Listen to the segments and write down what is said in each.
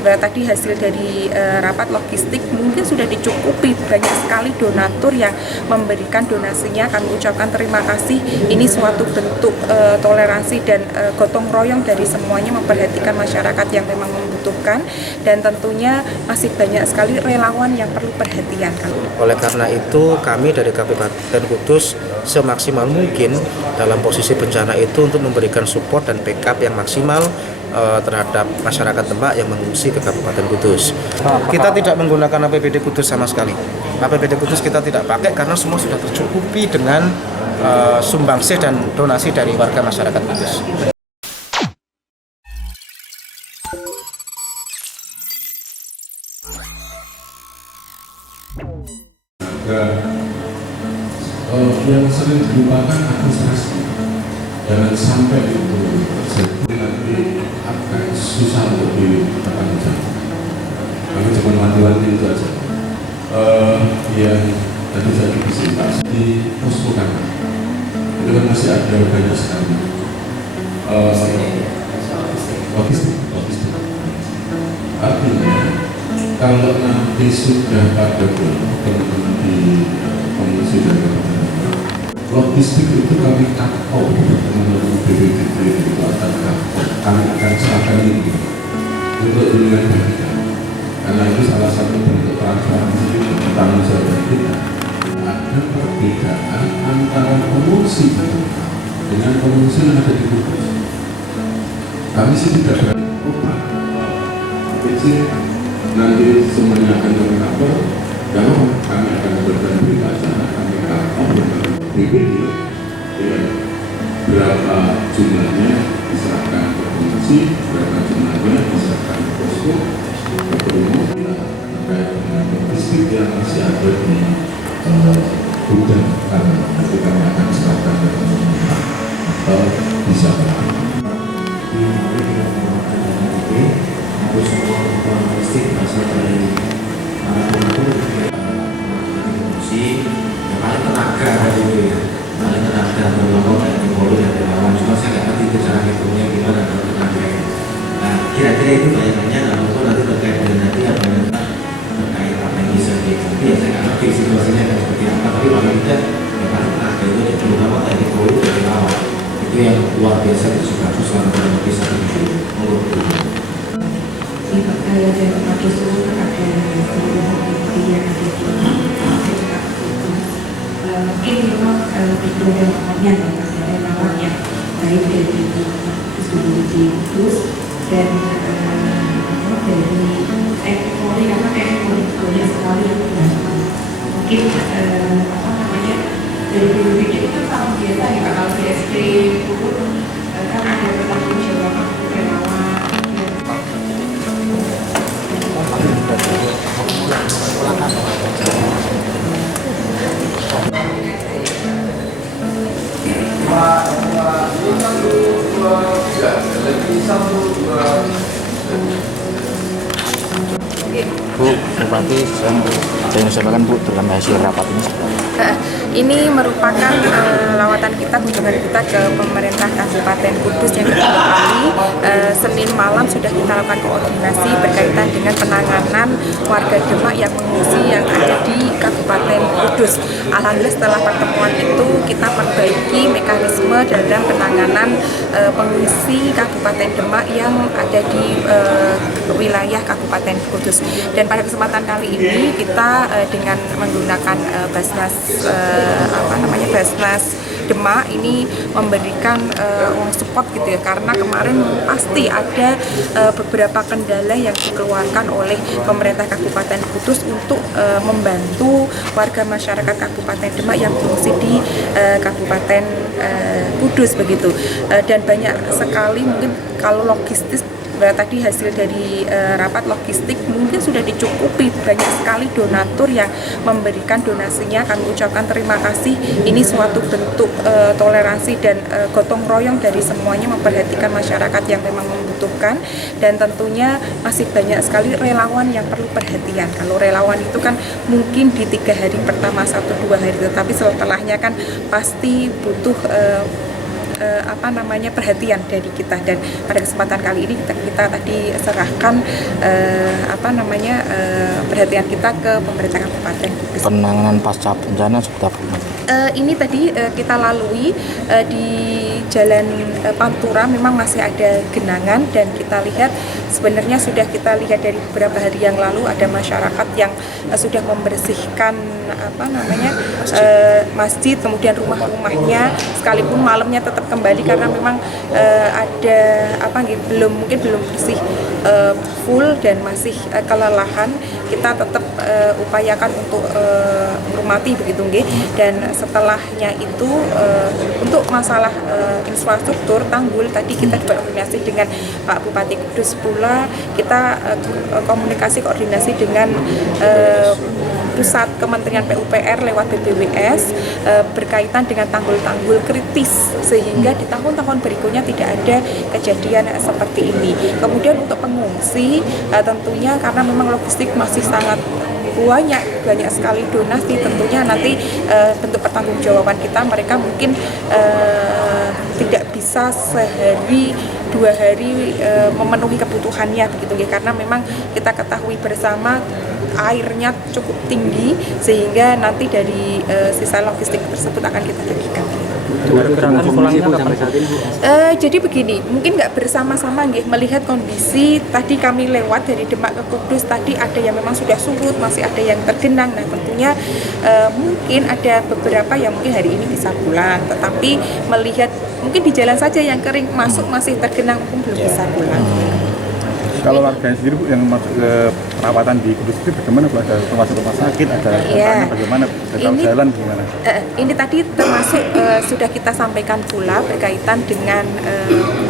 tadi hasil dari rapat logistik mungkin sudah dicukupi, banyak sekali donatur yang memberikan donasinya. Kami ucapkan terima kasih. Ini suatu bentuk toleransi dan gotong royong dari semuanya, memperhatikan masyarakat yang memang membutuhkan, dan tentunya masih banyak sekali relawan yang perlu perhatian. Oleh karena itu kami dari Kabupaten Kudus semaksimal mungkin dalam posisi bencana itu untuk memberikan support dan backup yang maksimal terhadap masyarakat Demak yang mengungsi ke Kabupaten Kudus. Kita tidak menggunakan APBD Kudus sama sekali. APBD Kudus kita tidak pakai karena semua sudah tercukupi dengan sumbangsih dan donasi dari warga masyarakat Kudus. Yang sering dilupakan administrasi, jangan sampai itu terjadi, nanti akan susah untuk dipertanggungjawabkan. Kami cuma wanti-wanti itu aja. Yang tadi saya disintasi di posko kantor itu kan masih ada banyak sekali logistik. Artinya kalau nanti sudah pada teman-teman di komisi dan logistik itu kami kapal teman-teman BPDT itu akan kapal, kami akan serahkan ini untuk dengan bagian, karena itu salah satu bentuk transparansi tanggung jawab kita. Ada perbedaan antara pengungsi dengan pengungsi yang ada di Kudus. Kami sih tidak berani nanti semuanya akan terkapal. Kalau kami akan berbagi acara, kami akan BPD berapa jumlahnya diserahkan ke komisi, berapa jumlahnya diserahkan ke posko, ke promo, terkait dengan logistik yang masih ada di gudang, karena nanti kami akan serahkan ke pemerintah atau bisa berapa. Harus semua logistik asal dari fungsi yang paling tenaga gitu ya, paling tenaga terlalu dari poli dan relawan. Cuma saya nggak ngerti itu cara hitungnya gimana kalau tenaga. Nah, kira-kira itu bayangannya kalau nanti terkait dengan nanti apa yang terkait apa yang bisa diikuti, ya saya nggak ngerti situasinya akan seperti apa. Tapi paling tidak yang paling tenaga itu terutama dari poli dan relawan itu yang luar biasa bersuka-suka selama kurang lebih 1 minggu. Saya dan Pak Dusur kepada seluruh komisi yang ada di mungkin memang berbeda banyak dengan relawan yang baik dari di Kudus dan dari TNI Polri, karena TNI Polri banyak sekali yang mungkin dari BPD itu kan biasa ya, kalau BSD kan ada bertanggung jawab relawan. Bu, berarti saya sampaikan Bu dalam hasil rapat ini. Ini merupakan lawatan kita, kunjungan kita ke pemerintah Kabupaten Kudus yang kedua kali. Senin malam sudah kita lakukan koordinasi berkaitan dengan penanganan warga Demak yang mengungsi yang ada di Kabupaten Kudus. Alhamdulillah setelah pertemuan itu kita perbaiki mekanisme dalam penanganan pengungsi Kabupaten Demak yang ada di wilayah Kabupaten Kudus. Dan pada kesempatan kali ini kita dengan menggunakan Basnas Demak ini memberikan uang support gitu ya, karena kemarin pasti ada beberapa kendala yang dikeluarkan oleh pemerintah Kabupaten Kudus untuk membantu warga masyarakat Kabupaten Demak yang mengungsi di Kabupaten Kudus begitu. Dan banyak sekali mungkin kalau logistis tadi hasil dari rapat logistik mungkin sudah dicukupi, banyak sekali donatur yang memberikan donasinya. Kami ucapkan terima kasih. Ini suatu bentuk toleransi dan gotong royong dari semuanya, memperhatikan masyarakat yang memang membutuhkan, dan tentunya masih banyak sekali relawan yang perlu perhatian. Kalau relawan itu kan mungkin di 3 hari pertama 1-2 hari, tetapi setelahnya kan pasti butuh perhatian dari kita, dan pada kesempatan kali ini kita tadi serahkan perhatian kita ke pemerintah Kabupaten Kudus. Penanganan pasca bencana seperti apa? Ini tadi kita lalui di Jalan Pantura, memang masih ada genangan, dan kita lihat sebenarnya sudah kita lihat dari beberapa hari yang lalu ada masyarakat yang sudah membersihkan masjid, kemudian rumah-rumahnya, sekalipun malamnya tetap kembali karena memang ada belum bersih full dan masih kelelahan. Kita tetap upayakan untuk menghormati begitu nggih. Dan setelahnya itu untuk masalah infrastruktur tanggul tadi kita berkoordinasi dengan Pak Bupati Kudus pula, kita koordinasi dengan pusat Kementerian PUPR lewat BPWS berkaitan dengan tanggul-tanggul kritis, sehingga di tahun-tahun berikutnya tidak ada kejadian seperti ini. Kemudian untuk pengungsi tentunya karena memang logistik masih sangat banyak sekali donasi, tentunya nanti bentuk pertanggungjawaban kita, mereka mungkin tidak bisa sehari 2 hari memenuhi kebutuhannya begitu ya, karena memang kita ketahui bersama airnya cukup tinggi, sehingga nanti dari sisa logistik tersebut akan kita bagikan. Jadi begini, mungkin nggak bersama-sama nggih, melihat kondisi tadi kami lewat dari Demak ke Kudus tadi ada yang memang sudah surut, masih ada yang tergenang. Nah tentunya mungkin ada beberapa yang mungkin hari ini bisa pulang, tetapi melihat mungkin di jalan saja yang kering, masuk masih tergenang pun belum bisa pulang. Kalau warganya sendiri Bu, yang masuk ke perawatan di Kudus itu bagaimana Bu? Ada termasuk rumah sakit, ada bagaimana? Ini, jalan gimana? Ini tadi termasuk sudah kita sampaikan pula berkaitan dengan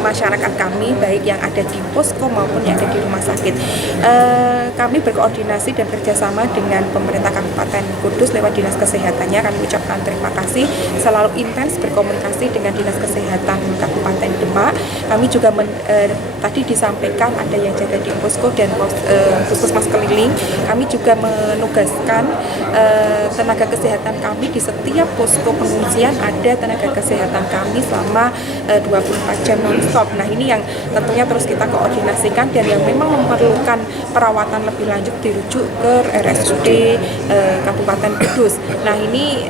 masyarakat kami, baik yang ada di posko maupun yang ada di rumah sakit. Kami berkoordinasi dan kerjasama dengan pemerintah Kabupaten Kudus lewat Dinas Kesehatannya. Kami ucapkan terima kasih, selalu intens berkomunikasi dengan Dinas Kesehatan Kabupaten Demak. Kami juga tadi disampaikan ada yang jaga di posko dan puskesmas keliling. Kami juga menugaskan tenaga kesehatan kami di setiap posko pengungsian, ada tenaga kesehatan kami selama 24 jam non-stop. Nah ini yang tentunya terus kita koordinasikan, dan yang memang memerlukan perawatan lebih lanjut dirujuk ke RSUD Kabupaten Kudus. Nah ini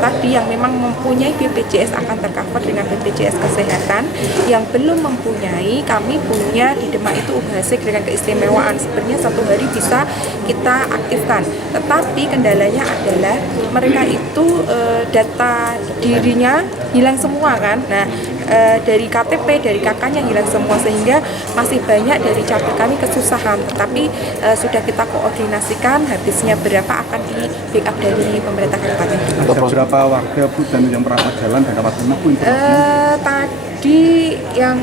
tadi yang memang mempunyai BPJS akan tercover dengan BPJS Kesehatan. Yang belum mempunyai, kami punya di Demak itu UBHASIK dengan keistimewaan, sebenarnya 1 hari bisa kita aktifkan, tetapi kendalanya adalah mereka itu data dirinya hilang semua kan. Nah dari KTP, dari KK-nya hilang semua, sehingga masih banyak dari cabur kami kesusahan, tetapi sudah kita koordinasikan, habisnya berapa akan di backup dari pemerintah kabupaten. Ada berapa warga Bu dan yang merawat jalan dan rawat rumah Bu? Tadi yang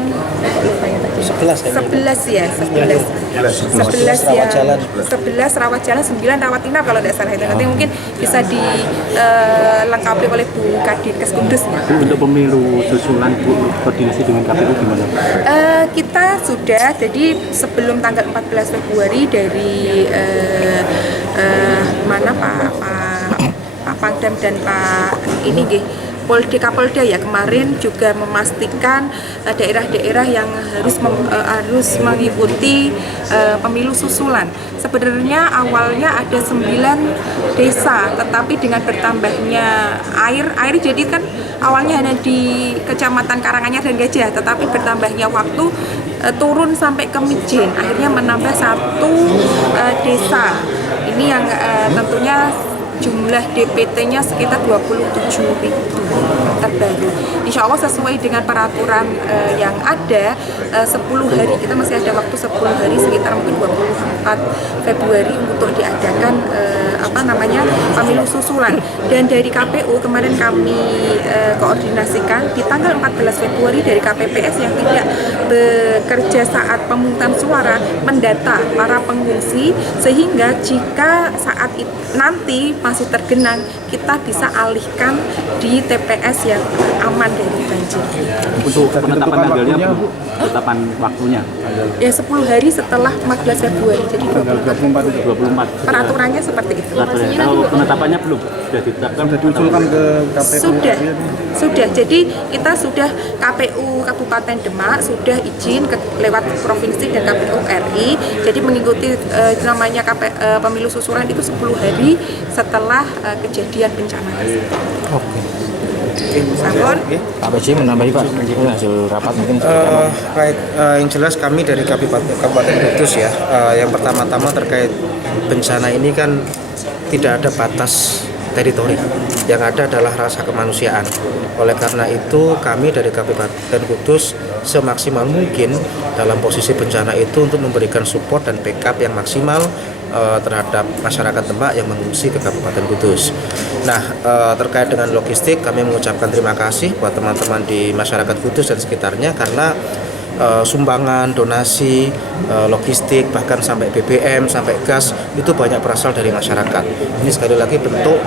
11 ya, 11 rawat jalan, 9 rawat inap kalau tidak salah itu. Nanti mungkin bisa dilengkapi oleh Bu Kadin Kudus. Untuk pemilu susulan Bu, koordinasi dengan KPU gimana? Kita sudah, jadi sebelum tanggal 14 Februari dari Pak Pangdam dan Pak Kapolda ya kemarin juga memastikan daerah-daerah yang harus mengikuti pemilu susulan. Sebenarnya awalnya ada 9 desa, tetapi dengan bertambahnya air jadi kan awalnya hanya di Kecamatan Karanganyar dan Gajah, tetapi bertambahnya waktu turun sampai ke Mijen, akhirnya menambah 1 desa. Ini yang tentunya jumlah DPT-nya sekitar 27.000 terbaru. Insya Allah sesuai dengan peraturan yang ada, 10 hari, kita masih ada waktu 10 hari sekitar mungkin 24 Februari untuk diadakan pemilu susulan. Dan dari KPU kemarin kami koordinasikan di tanggal 14 Februari dari KPPS yang tidak bekerja saat pemungutan suara, mendata para pengungsi, sehingga jika saat nanti masih tergenang, kita bisa alihkan di TPS yang aman dari banjir. Untuk penetapan tanggalnya, Bu, penetapan waktunya? Ya 10 hari setelah 14 Februari, jadi 24. peraturannya seperti itu. Kalau penetapannya belum? Sudah ditetapkan? Sudah diusulkan ke KPU? Sudah. Jadi kita sudah KPU Kabupaten Demak sudah izin lewat provinsi dan KPU RI. Jadi mengikuti namanya pemilu susulan itu 10 hari setelah kejadian bencana. Oke. Sampun. Pak PJ menambahi Pak, hasil rapat mungkin Baik, yang jelas kami dari Kabupaten Kudus ya, yang pertama-tama terkait bencana ini kan tidak ada batas teritori, yang ada adalah rasa kemanusiaan. Oleh karena itu kami dari Kabupaten Kudus semaksimal mungkin dalam posisi bencana itu untuk memberikan support dan backup yang maksimal terhadap masyarakat Demak yang mengungsi ke Kabupaten Kudus. Nah, terkait dengan logistik kami mengucapkan terima kasih buat teman-teman di masyarakat Kudus dan sekitarnya karena sumbangan, donasi, logistik, bahkan sampai BBM, sampai gas itu banyak berasal dari masyarakat. Ini sekali lagi bentuk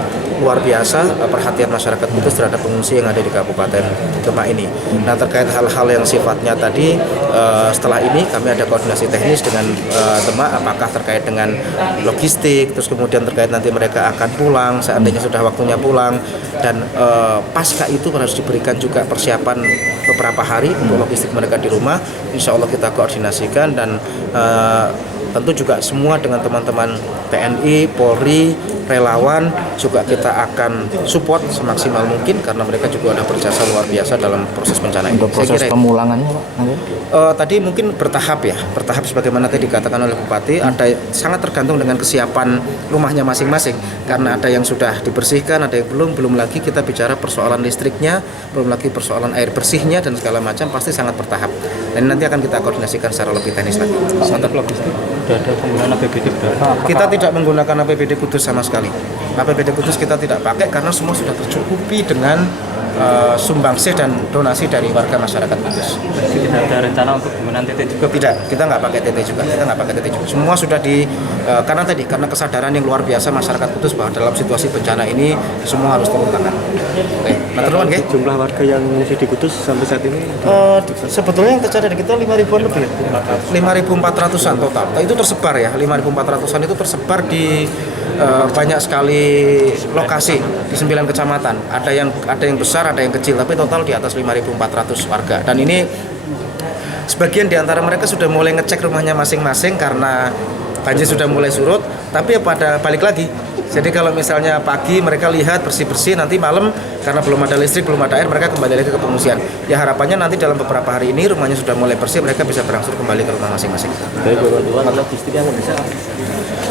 luar biasa perhatian masyarakat Kudus terhadap pengungsi yang ada di Kabupaten Demak ini. Nah, terkait hal-hal yang sifatnya tadi, setelah ini kami ada koordinasi teknis dengan Demak, apakah terkait dengan logistik, terus kemudian terkait nanti mereka akan pulang, seandainya sudah waktunya pulang, dan pasca itu harus diberikan juga persiapan beberapa hari untuk logistik mereka di rumah. Insya Allah kita koordinasikan dan tentu juga semua dengan teman-teman TNI, Polri, relawan juga kita akan support semaksimal mungkin karena mereka juga ada berjasa luar biasa dalam proses bencana ini. untuk proses pemulangannya Pak? Tadi mungkin bertahap ya, bertahap sebagaimana tadi dikatakan oleh Bupati, ada sangat tergantung dengan kesiapan rumahnya masing-masing karena ada yang sudah dibersihkan, ada yang belum lagi kita bicara persoalan listriknya, belum lagi persoalan air bersihnya dan segala macam pasti sangat bertahap. Dan nanti akan kita koordinasikan secara lebih teknis lagi. Untuk logistik, sudah ada penggunaan APBD berapa? Kita tidak menggunakan APBD Kudus sama sekali. APBD Kudus kita tidak pakai karena semua sudah tercukupi dengan sumbangsih dan donasi dari warga masyarakat Kudus. Tidak ada rencana untuk penggunaan TT juga? Tidak, kita nggak pakai TT juga. Semua sudah karena kesadaran yang luar biasa masyarakat Kudus bahwa dalam situasi bencana ini semua harus turun tangan. Oke, matur nuwun nggih. Jumlah warga yang mengungsi di Kudus sampai saat ini? Sebetulnya yang tercatat kita 5.000-an lebih, 5.400-an total. Itu tersebar ya, 5.400-an itu tersebar di banyak sekali lokasi di 9 kecamatan. Ada yang besar, ada yang kecil, tapi total di atas 5.400 warga. Dan ini sebagian di antara mereka sudah mulai ngecek rumahnya masing-masing karena banjir sudah mulai surut. Tapi ya pada balik lagi. Jadi kalau misalnya pagi mereka lihat bersih-bersih, nanti malam karena belum ada listrik, belum ada air, mereka kembali lagi ke pengungsian. Ya harapannya nanti dalam beberapa hari ini rumahnya sudah mulai bersih, mereka bisa berangsur kembali ke rumah masing-masing. Logistik yang mendesak?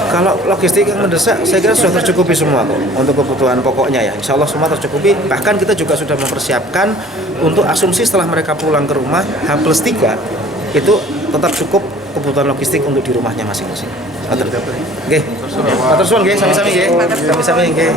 Kalau logistik yang mendesak, saya kira sudah tercukupi semua kok untuk kebutuhan pokoknya ya. Insya Allah semua tercukupi. Bahkan kita juga sudah mempersiapkan untuk asumsi setelah mereka pulang ke rumah H+3 itu tetap cukup kebutuhan logistik untuk di rumahnya masing-masing. Oke, matur suwun nggih, sami-sami nggih. Sami-sami nggih.